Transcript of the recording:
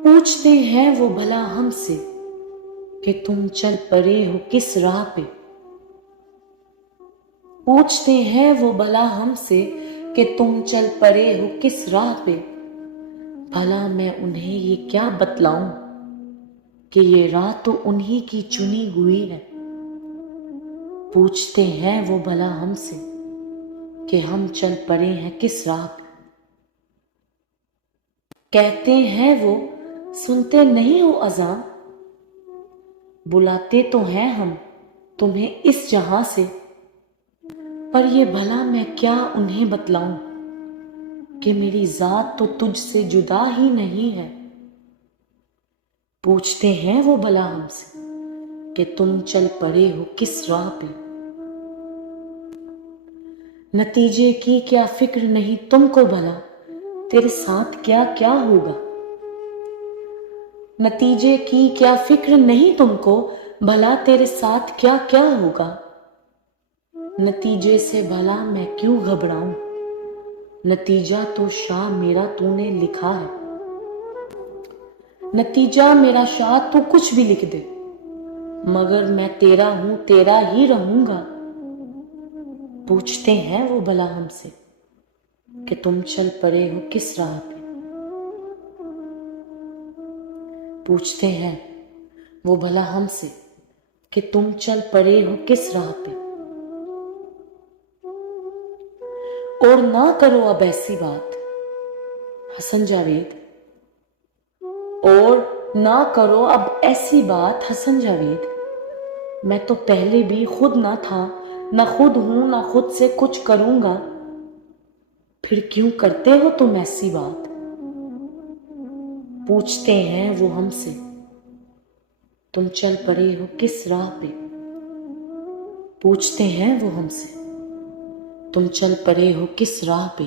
पूछते हैं वो भला हमसे कि तुम चल पड़े हो किस राह पे। पूछते हैं वो भला हमसे कि तुम चल पड़े हो किस राह पे। भला मैं उन्हें ये क्या बतलाऊं कि ये राह तो उन्हीं की चुनी हुई है। पूछते हैं वो भला हमसे कि हम चल पड़े हैं किस राह पे। कहते हैं वो सुनते नहीं हो अज़ान, बुलाते तो हैं हम तुम्हें इस जहां से। पर ये भला मैं क्या उन्हें बतलाऊं कि मेरी जात तो तुझसे जुदा ही नहीं है। पूछते हैं वो भला हमसे कि तुम चल पड़े हो किस राह पे। नतीजे की क्या फिक्र नहीं तुमको भला तेरे साथ क्या क्या होगा। नतीजे की क्या फिक्र नहीं तुमको भला तेरे साथ क्या क्या होगा। नतीजे से भला मैं क्यों घबराऊं, नतीजा तो शाह मेरा तूने लिखा है। नतीजा मेरा शाह तू कुछ भी लिख दे, मगर मैं तेरा हूं तेरा ही रहूंगा। पूछते हैं वो भला हमसे कि तुम चल पड़े हो किस राह पे। पूछते हैं वो भला हमसे कि तुम चल पड़े हो किस राह पे। और ना करो अब ऐसी बात हसन जावेद, और ना करो अब ऐसी बात हसन जावेद। मैं तो पहले भी खुद ना था, ना खुद हूं, ना खुद से कुछ करूंगा। फिर क्यों करते हो तुम ऐसी बात। पूछते हैं वो हमसे तुम चल पड़े हो किस राह पे। पूछते हैं वो हमसे तुम चल पड़े हो किस राह पे।